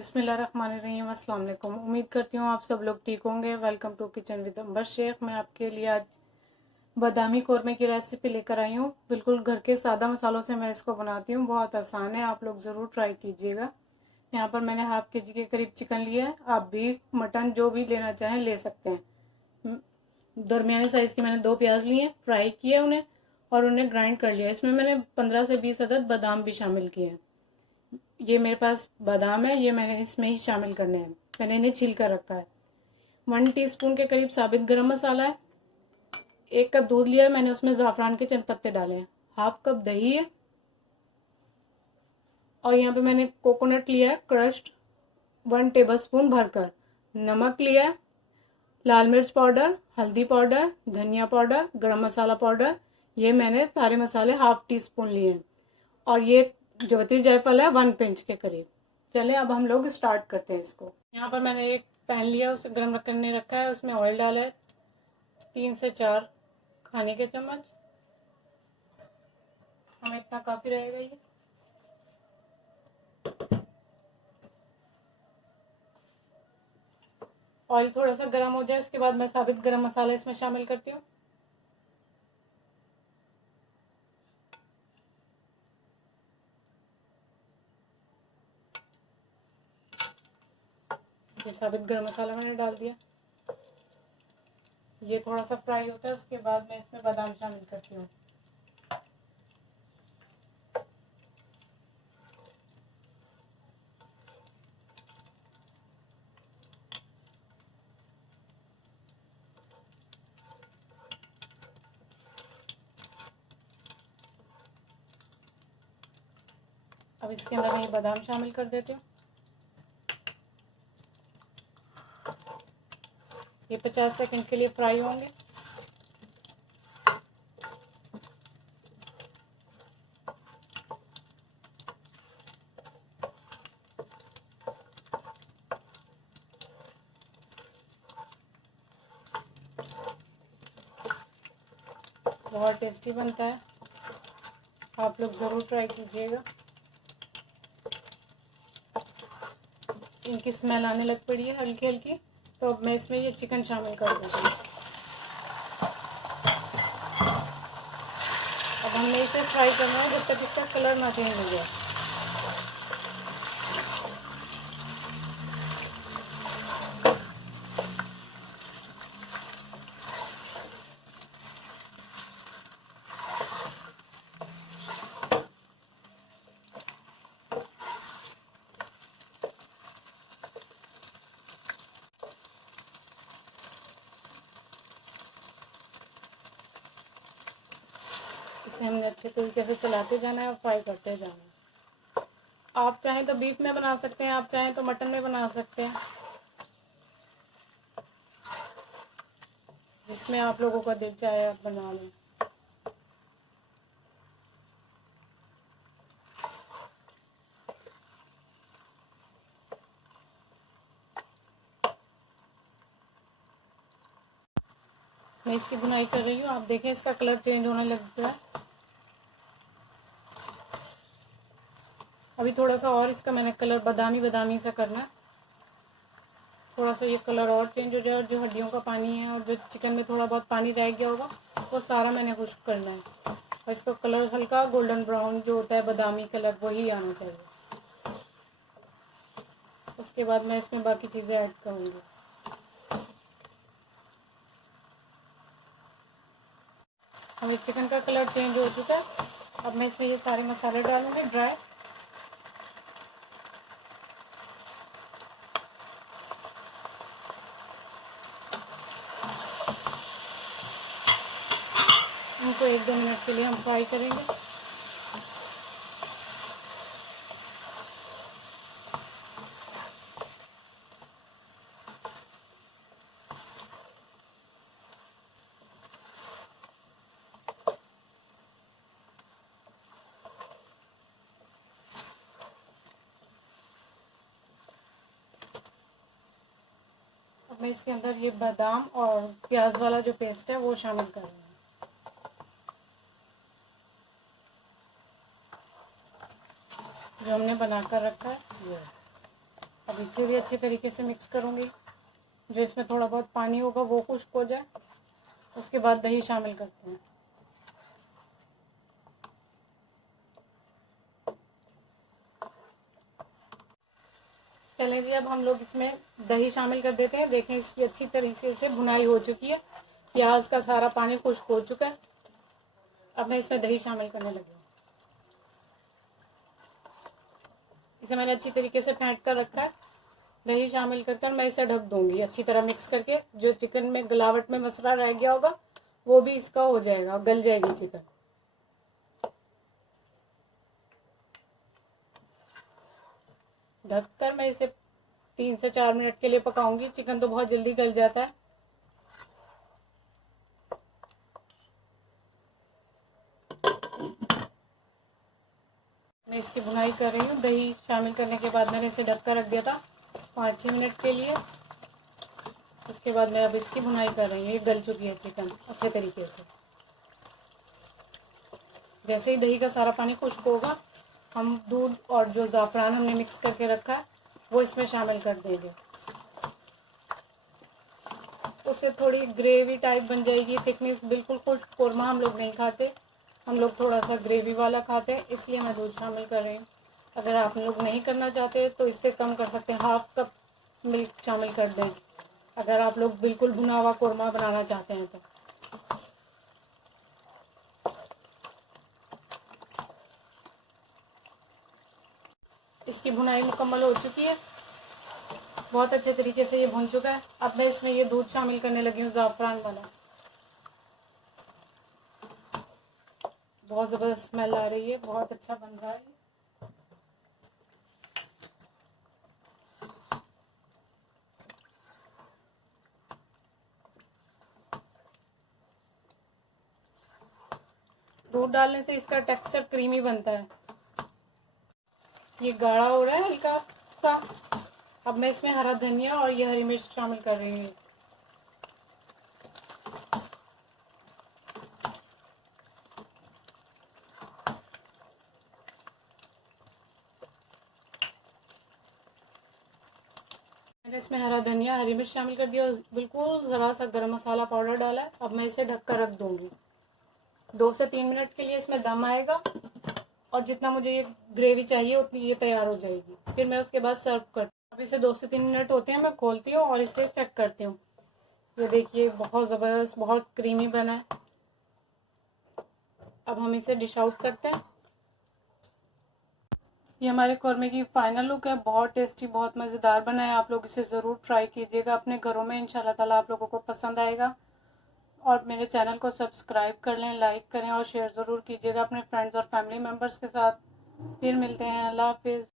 बिस्मिल्लाहिर्रहमानिर्रहीम। अस्सलाम वालेकुम। उम्मीद करती हूँ आप सब लोग ठीक होंगे। वेलकम टू किचन विद अंबर शेख। मैं आपके लिए आज बादामी कौरमे की रेसिपी लेकर आई हूँ। बिल्कुल घर के सादा मसालों से मैं इसको बनाती हूँ। बहुत आसान है, आप लोग ज़रूर ट्राई कीजिएगा। यहाँ पर मैंने हाफ के जी के करीब चिकन लिया है। आप बीफ मटन जो भी लेना चाहें ले सकते हैं। दरमियाने साइज़ की मैंने 2 प्याज लिए, फ्राई किए उन्हें और उन्हें ग्राइंड कर लिया। इसमें मैंने 15 से 20 अदद बादाम भी शामिल किए हैं। ये मेरे पास बादाम है, ये मैंने इसमें ही शामिल करने हैं। मैंने इन्हें छील कर रखा है। 1 टीस्पून के करीब साबित गरम मसाला है। 1 कप दूध लिया है मैंने, उसमें ज़ाफ़रान के चंद पत्ते डाले हैं। हाफ कप दही है और यहाँ पे मैंने कोकोनट लिया है क्रश्ड 1 टेबलस्पून भरकर। नमक लिया है, लाल मिर्च पाउडर, हल्दी पाउडर, धनिया पाउडर, गरम मसाला पाउडर। ये मैंने सारे मसाले हाफ टीस्पून लिए हैं। और ये जवित्री जायफल है 1 पिंच के करीब। चलिए अब हम लोग स्टार्ट करते हैं इसको। यहाँ पर मैंने एक पैन लिया, उसे गर्म करने रखा है। उसमें ऑयल डाला है 3 से 4 खाने के चम्मच। हमें इतना काफ़ी रहेगा ये। ऑयल थोड़ा सा गर्म हो जाए उसके बाद मैं साबित गरम मसाला इसमें शामिल करती हूँ। ये साबित गरम मसाला मैंने डाल दिया। ये थोड़ा सा फ्राई होता है उसके बाद मैं इसमें बादाम शामिल करती हूँ। अब इसके अंदर मैं ये बादाम शामिल कर देती हूँ। ये 50 सेकंड के लिए फ्राई होंगे। बहुत टेस्टी बनता है, आप लोग ज़रूर ट्राई कीजिएगा। इनकी स्मेल आने लग पड़ी है हल्की हल्की, तो अब मैं इसमें ये चिकन शामिल कर दूँगी। अब हमने इसे फ्राई करना है जब तक इसका कलर ना चेंज हो जाए। इसे हमने अच्छे तरीके से चलाते जाना है और फ्राई करते जाना है। आप चाहें तो बीफ में बना सकते हैं, आप चाहें तो मटन में बना सकते हैं, जिसमें आप लोगों का दिल चाहे आप बना लें। मैं इसकी बुनाई कर रही हूँ। आप देखें इसका कलर चेंज होने लग गया है। अभी थोड़ा सा और इसका मैंने कलर बादामी बादामी सा करना है। थोड़ा सा ये कलर और चेंज हो जाए और जो हड्डियों का पानी है और जो चिकन में थोड़ा बहुत पानी रह गया होगा वो सारा मैंने खुश्क करना है। और इसका कलर हल्का गोल्डन ब्राउन जो होता है बादामी कलर वही आना चाहिए। उसके बाद मैं इसमें बाकी चीज़ें ऐड करूँगी। हमें चिकन का कलर चेंज हो चुका है। अब मैं इसमें ये सारे मसाले डालूँगी ड्राई। इनको 1-2 मिनट के लिए हम फ्राई करेंगे। अब मैं इसके अंदर ये बादाम और प्याज वाला जो पेस्ट है वो शामिल कर रही हूँ, जो हमने बना कर रखा है ये। अब इसे भी अच्छे तरीके से मिक्स करूँगी। जो इसमें थोड़ा बहुत पानी होगा वो खुश्क हो जाए, उसके बाद दही शामिल करते हैं। चलिए जी, अब हम लोग इसमें दही शामिल कर देते हैं। देखें इसकी अच्छी तरीके से भुनाई हो चुकी है, प्याज का सारा पानी खुश्क हो चुका है। अब मैं इसमें दही शामिल करने लगी हूँ। इसे मैंने अच्छी तरीके से फेंट कर रखा है। दही शामिल कर मैं इसे ढक दूंगी अच्छी तरह मिक्स करके। जो चिकन में गलावट में मसाला रह गया होगा वो भी इसका हो जाएगा, गल जाएगी चिकन। ढककर मैं इसे 3 से 4 मिनट के लिए पकाऊंगी। चिकन तो बहुत जल्दी गल जाता है। मैं इसकी भुनाई कर रही हूँ। दही शामिल करने के बाद मैंने इसे ढककर रख दिया था 5-6 मिनट के लिए। उसके बाद मैं अब इसकी भुनाई कर रही हूँ। ये गल चुकी है चिकन अच्छे तरीके से। जैसे ही दही का सारा पानी खुश्क होगा, हम दूध और जो ज़ाफ़रान हमने मिक्स करके रखा है वो इसमें शामिल कर देंगे। उससे थोड़ी ग्रेवी टाइप बन जाएगी, थिकनेस। बिल्कुल खुश्क कोरमा हम लोग नहीं खाते, हम लोग थोड़ा सा ग्रेवी वाला खाते हैं, इसलिए मैं दूध शामिल कर रही हूँ। अगर आप लोग नहीं करना चाहते तो इससे कम कर सकते हैं, 1/2 कप मिल्क शामिल कर दें अगर आप लोग बिल्कुल भुना हुआ कोरमा बनाना चाहते हैं तो। इसकी भुनाई मुकम्मल हो चुकी है, बहुत अच्छे तरीके से ये भुन चुका है। अब मैं इसमें ये दूध शामिल करने लगी हूँ, ज़ाफ़रान वाला। बहुत ज़बरदस्त स्मेल आ रही है, बहुत अच्छा बन रहा है। दूध डालने से इसका टेक्सचर क्रीमी बनता है। ये गाढ़ा हो रहा है हल्का सा। अब मैं इसमें हरा धनिया और ये हरी मिर्च शामिल कर रही हूँ। मैंने इसमें हरा धनिया हरी मिर्च शामिल कर दिया और बिल्कुल ज़रा सा गरम मसाला पाउडर डाला है। अब मैं इसे ढककर रख दूँगी। 2 से 3 मिनट के लिए इसमें दम आएगा और जितना मुझे ये ग्रेवी चाहिए उतनी ये तैयार हो जाएगी। फिर मैं उसके बाद सर्व करती हूँ। अब इसे 2 से 3 मिनट होते हैं, मैं खोलती हूँ और इसे चेक करती हूँ। ये देखिए बहुत ज़बरदस्त, बहुत क्रीमी बना है। अब हम इसे डिश आउट करते हैं। ये हमारे कौरमे की फाइनल लुक है। बहुत टेस्टी, बहुत मज़ेदार बना है। आप लोग इसे ज़रूर ट्राई कीजिएगा अपने घरों में। इंशाल्लाह ताला आप लोगों को पसंद आएगा। और मेरे चैनल को सब्सक्राइब कर लें, लाइक करें और शेयर ज़रूर कीजिएगा अपने फ्रेंड्स और फैमिली मेम्बर्स के साथ। फिर मिलते हैं। अल्लाह हाफिज़।